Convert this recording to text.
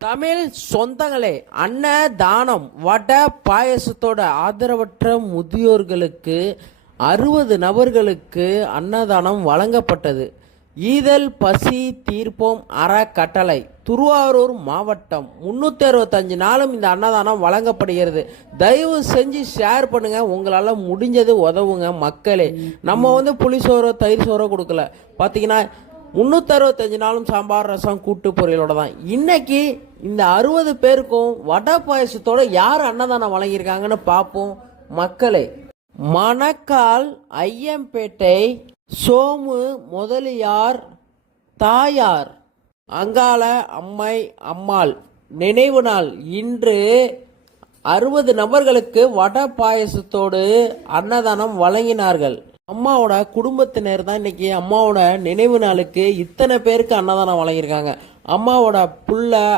தமிழ் சொந்தங்களே, அன்னதானம் வடை பாயசத்தோட ஆதரவற்ற முதியோர்களுக்கு 60 நபர்களுக்கு அன்னதானம் வழங்கப்பட்டது. ஈதல் பசி தீர்ப்போம் அறக்கட்டளை திருவாரூர் மாவட்டம் 365 நாளும் இந்த அன்னதானம் வழங்கப்படுகிறது. தயவு செஞ்சு ஷேர் பண்ணுங்க, உங்களால் முடிஞ்சது உதவுங்க மக்களே. நம்ம புளிசோறோ தயிர் சோறோ கொடுக்கல, பார்த்தீங்கன்னா 365 நாளும் சாம்பார் ரசம் கூட்டு பொரியலோட தான். இன்னைக்கு இந்த 60 பேருக்கும் வடை பாயசத்தோட யார் அன்னதானம் வழங்கியிருக்காங்கன்னு பார்ப்போம் மக்களே. மணக்கால் ஐயம்பேட்டை சோமு முதலியார் தாயார் அங்காள அம்மாள் நினைவு நாள் இன்று 60 நபர்களுக்கு வடை பாயசத்தோடு அன்னதானம் வழங்கினார்கள். அம்மாவோட குடும்பத்தினர் தான் இன்னைக்கு அம்மாவோட நினைவு நாளுக்கு இத்தனை பேருக்கு அன்னதானம் வழங்கியிருக்காங்க. அம்மாவோட புள்ள